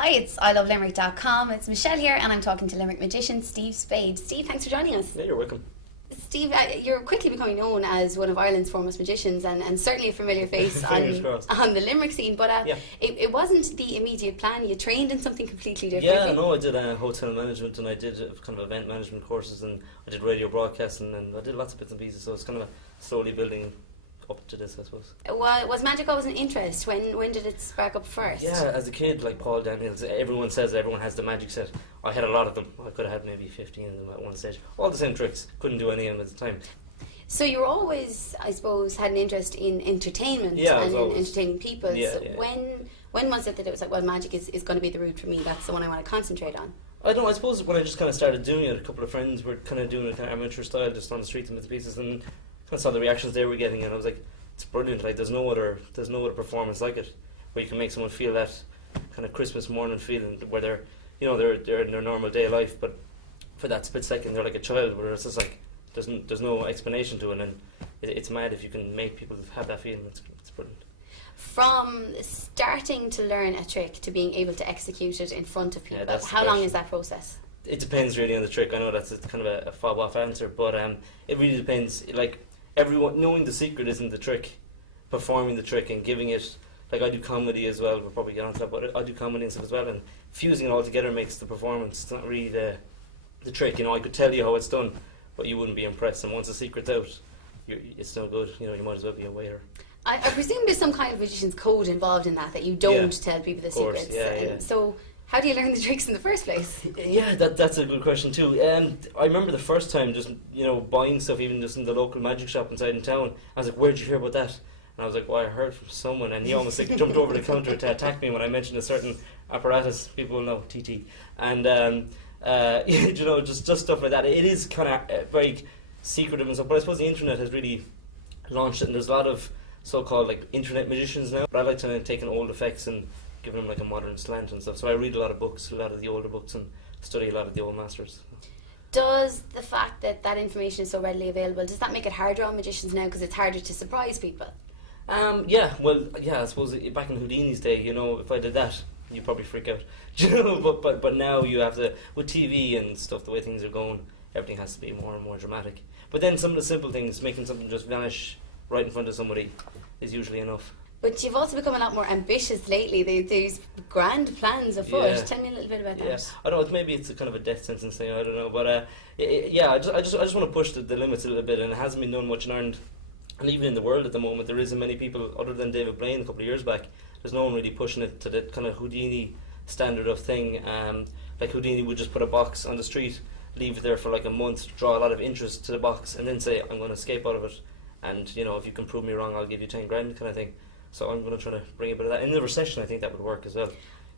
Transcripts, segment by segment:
Hi, it's ilovelimerick.com. It's Michelle here, and I'm talking to Limerick magician Steve Spade. Steve, thanks for joining us. Yeah, you're welcome. Steve, you're quickly becoming known as one of Ireland's foremost magicians, and certainly a familiar face on the Limerick scene. But it wasn't the immediate plan. You trained in something completely different. Yeah, no, I did hotel management, and I did kind of event management courses, and I did radio broadcasting, and I did lots of bits and pieces. So it's kind of slowly building up to this, I suppose. Well, was magic always an interest? When did it spark up first? Yeah, as a kid, like Paul Daniels, everyone says everyone has the magic set. I had a lot of them. I could have had maybe 15 of them at one stage. All the same tricks. Couldn't do any of them at the time. So you were always, I suppose, had an interest in entertainment and in entertaining people. So when was it that it was like, well, magic is going to be the route for me, that's the one I want to concentrate on? I don't know, I suppose when I just kind of started doing it, a couple of friends were kind of doing it kind of amateur style, just on the streets and bits and pieces, and kind of saw the reactions they were getting, and I was like, it's brilliant, like there's no other performance like it, where you can make someone feel that kind of Christmas morning feeling, where they're in their normal day life, but for that split second they're like a child, where it's just like, there's no explanation to it, and it's mad if you can make people have that feeling. It's brilliant. From starting to learn a trick to being able to execute it in front of people, how long is that process? It depends really on the trick. I know that's kind of a fob off answer, but it really depends. Like, everyone knowing the secret isn't the trick, performing the trick and giving it. Like, I do comedy as well, we'll probably get on to that, but I do comedy and stuff as well, and fusing it all together makes the performance. It's not really the trick. I could tell you how it's done, but you wouldn't be impressed, and once the secret's out, it's no good. You might as well be a waiter. I presume there's some kind of magician's code involved in that you don't tell people the secrets. So how do you learn the tricks in the first place? Yeah, that's a good question too. I remember the first time just buying stuff, even just in the local magic shop inside in town. I was like, where'd you hear about that? And I was like, well, I heard from someone, and he almost jumped over the counter to attack me when I mentioned a certain apparatus. People will know, TT. And just stuff like that. It is kind of very secretive and stuff, but I suppose the internet has really launched it, and there's a lot of so-called like internet magicians now. But I like to take in old effects and give them like a modern slant and stuff. So I read a lot of books, a lot of the older books, and study a lot of the old masters. Does the fact that information is so readily available, does that make it harder on magicians now because it's harder to surprise people? I suppose back in Houdini's day, if I did that, you'd probably freak out. But now you have to, with TV and stuff, the way things are going, everything has to be more and more dramatic. But then some of the simple things, making something just vanish right in front of somebody, is usually enough. But you've also become a lot more ambitious lately. There's grand plans afoot. Yeah. Tell me a little bit about that. Yeah, I don't know. Maybe it's a kind of a death sentence thing. I don't know, but I just want to push the limits a little bit, and it hasn't been done much in Ireland, and even in the world at the moment. There isn't many people other than David Blaine a couple of years back. There's no one really pushing it to the kind of Houdini standard of thing. Like Houdini would just put a box on the street, leave it there for like a month, draw a lot of interest to the box, and then say, I'm going to escape out of it. And if you can prove me wrong, I'll give you 10 grand kind of thing. So I'm going to try to bring a bit of that. In the recession, I think that would work as well.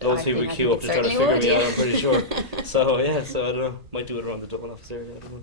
Loads of people would queue up to try to figure me out, I'm pretty sure. So I don't know, might do it around the Dublin office area, I don't know.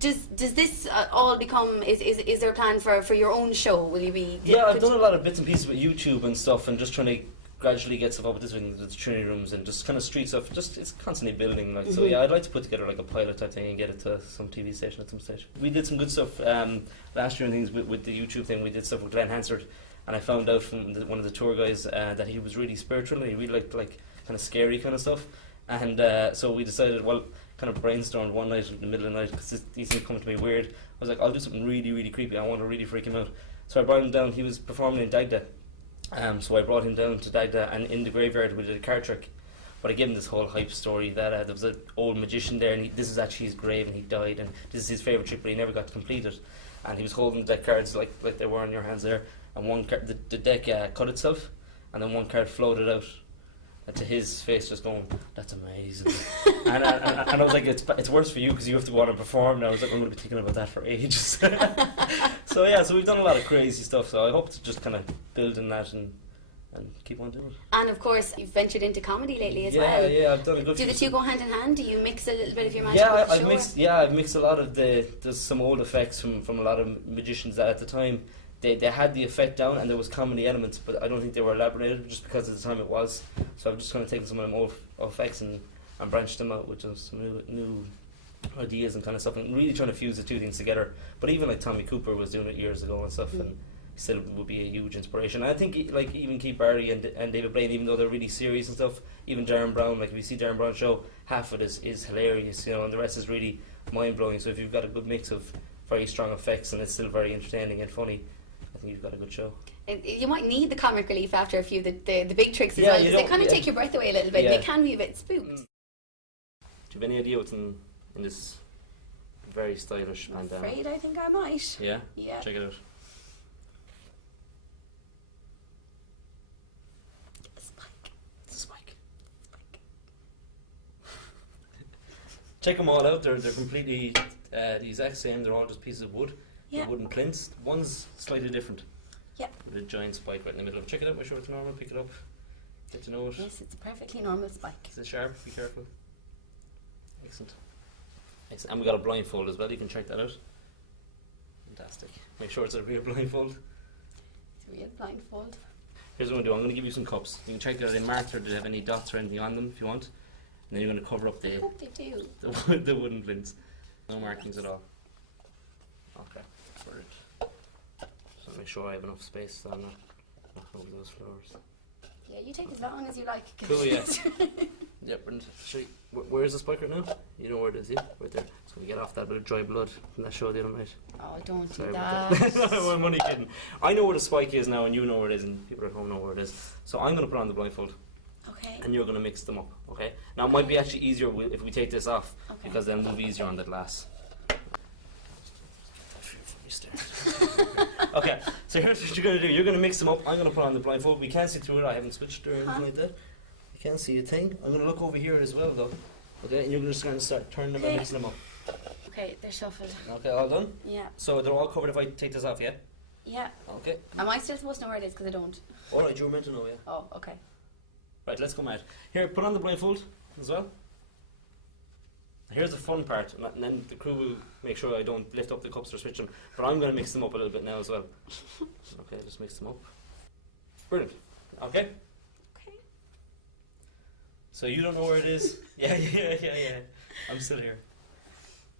Does this all become, is there a plan for your own show? Will you be... Yeah, I've done a lot of bits and pieces with YouTube and stuff, and just trying to gradually get stuff up with this with the Trinity rooms and just kind of street stuff. Just it's constantly building. Like so, yeah, I'd like to put together like a pilot type thing and get it to some TV station at some stage. We did some good stuff last year and things with the YouTube thing. We did stuff with Glenn Hansard, and I found out from one of the tour guys that he was really spiritual and he really liked like kind of scary kind of stuff. And so we decided, well, kind of brainstormed one night in the middle of the night because these things come to me weird. I was like, I'll do something really, really creepy. I want to really freak him out. So I brought him down. He was performing in Dagda. So I brought him down to Dagda, and in the graveyard we did a card trick. But I gave him this whole hype story that there was an old magician there, and this is actually his grave, and he died, and this is his favourite trick, but he never got to complete it. And he was holding the deck cards like they were in your hands there, and one card, the deck cut itself, and then one card floated out to his face, just going, "That's amazing." and I was like, "It's worse for you because you have to go on and perform now." I was like, "I'm going to be thinking about that for ages." So we've done a lot of crazy stuff. So I hope to just kind of build in that and keep on doing it. And of course, you've ventured into comedy lately as well. Yeah, I've done a good. Do the two go hand in hand? Do you mix a little bit of your magic? I've mixed a lot of there's some old effects from a lot of magicians that at the time they had the effect down and there was comedy elements, but I don't think they were elaborated just because at the time it was. So I've just kind of taken some of them old effects and branched them out with some new ideas and kind of stuff, and really trying to fuse the two things together. But even like Tommy Cooper was doing it years ago and stuff, and still would be a huge inspiration. And I think like even Keith Barry and David Blaine, even though they're really serious and stuff, even Darren Brown, like if you see Darren Brown's show, half of it is hilarious, and the rest is really mind blowing. So if you've got a good mix of very strong effects and it's still very entertaining and funny, I think you've got a good show. You might need the comic relief after a few of the big tricks as well, because they kind of take your breath away a little bit. They can be a bit spooked. Do you have any idea what's in this very stylish bandana? I'm afraid I think I might. Yeah? Yeah. Check it out. It's a spike. Check them all out. They're completely the exact same. They're all just pieces of wood. Yeah. Wooden plinths. One's slightly different. Yeah. With a giant spike right in the middle of it. Check it out. Make sure it's normal. Pick it up. Get to know it. Yes, it's a perfectly normal spike. Is it sharp? Be careful. Excellent. Excellent. And we got a blindfold as well. You can check that out. Fantastic. Make sure it's a real blindfold. It's a real blindfold. Here's what I'm going to do. I'm going to give you some cups. You can check that in marked, or do they have any dots or anything on them if you want. And then you're going to cover up I hope they do. the wooden plinths. No markings at all. Okay. Brilliant. So make sure I have enough space so I'm not over those floors. Yeah, you take as long as you like. Cool, yeah. Yep, and where is the spike right now? You know where it is, yeah? Right there. So we get off that bit of dry blood from that show the other night. Oh, don't Sorry do about that. I'm only kidding. I know where the spike is now, and you know where it is, and people at home know where it is. So I'm going to put on the blindfold. Okay. And you're going to mix them up, okay? Now it might be actually easier if we take this off, Okay. because then it'll move easier on the glass. Okay, so here's what you're going to do. You're going to mix them up. I'm going to put on the blindfold. We can't see through it. I haven't switched or anything like that. You can't see a thing. I'm going to look over here as well, though. Okay, and you're just going to start turning them and mixing them up. Okay, they're shuffled. Okay, all done? Yeah. So they're all covered if I take this off, yeah? Yeah. Okay. Am I still supposed to know where it is? Because I don't. Alright, you were meant to know, yeah. Oh, okay. Right, let's go mad. Here, put on the blindfold as well. Here's the fun part, and then the crew will make sure I don't lift up the cups or switch them. But I'm going to mix them up a little bit now as well. Okay, just mix them up. Brilliant. Okay? Okay. So you don't know where it is? Yeah. I'm still here.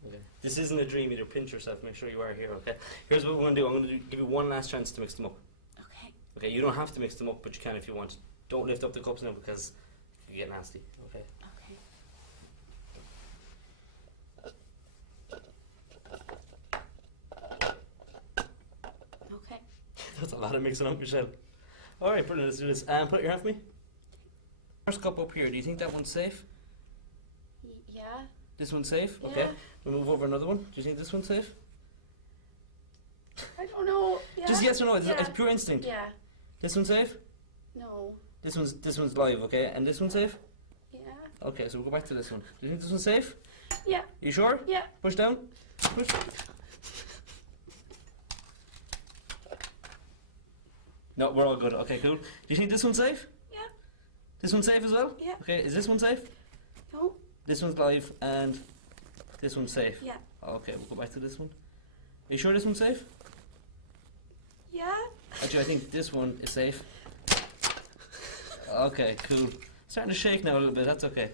Okay. This isn't a dream either. Pinch yourself. Make sure you are here, okay? Here's what we're going to do. I'm going to give you one last chance to mix them up. Okay. Okay, you don't have to mix them up, but you can if you want. Don't lift up the cups now because you get nasty, okay? Okay. Okay. That's a lot of mixing up, Michelle. Alright, brilliant, let's do this. Put your hand for me. First cup up here, do you think that one's safe? Yeah. This one's safe? Yeah. Okay. We'll move over another one. Do you think this one's safe? I don't know. Yeah. Just yes or no, it's Yeah. pure instinct. Yeah. This one's safe? No. This one's live, okay? And this one's safe? Yeah. Okay, so we'll go back to this one. Do you think this one's safe? Yeah. You sure? Yeah. Push down. Push. No, we're all good. Okay, cool. Do you think this one's safe? Yeah. This one's safe as well? Yeah. Okay, is this one safe? No. This one's live and this one's safe? Yeah. Okay, we'll go back to this one. Are you sure this one's safe? Yeah. Actually, I think this one is safe. Okay, cool. Starting to shake now a little bit, that's okay.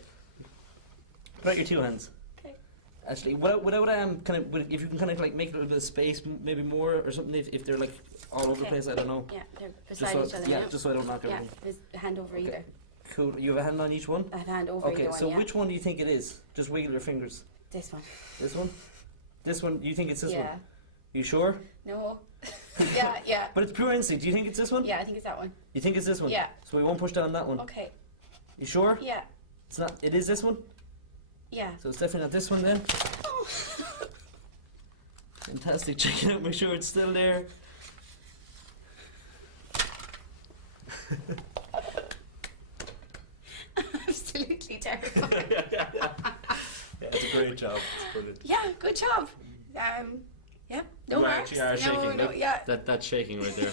Put out your two hands. Okay. Actually, if you can kind of like make a little bit of space, maybe more or something, if they're like all over the place, I don't know. Yeah, they're beside each other. Yeah, just so I don't knock Yeah, everything. there's a hand over either. Cool. You have a hand on each one? I have a hand over either Okay, one, so yeah. which one do you think it is? Just wiggle your fingers. This one. This one? This one? You think it's this one? Yeah. You sure? No. Yeah. But it's pure instinct. Do you think it's this one? Yeah, I think it's that one. You think it's this one? Yeah. So we won't push down that one. Okay. You sure? Yeah. It's not. It is this one. Yeah. So it's definitely not this one then. Oh. Fantastic. Check it out. Make sure it's still there. Absolutely terrified. Yeah, it's a great job. It's brilliant. Yeah, good job. Yeah, no You marks. actually are shaking. No, yeah. That's shaking right there.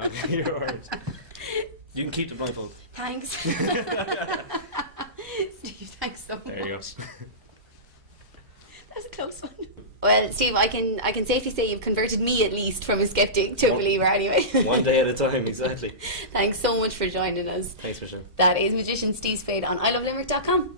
Okay, you're alright. You can keep the blindfold. Thanks. Steve, thanks so much. There you go. That was a close one. Well, Steve, I can safely say you've converted me at least from a skeptic to a believer anyway. One day at a time, exactly. Thanks so much for joining us. Thanks, Michelle. That is magician Steve Spade on ilovelimerick.com.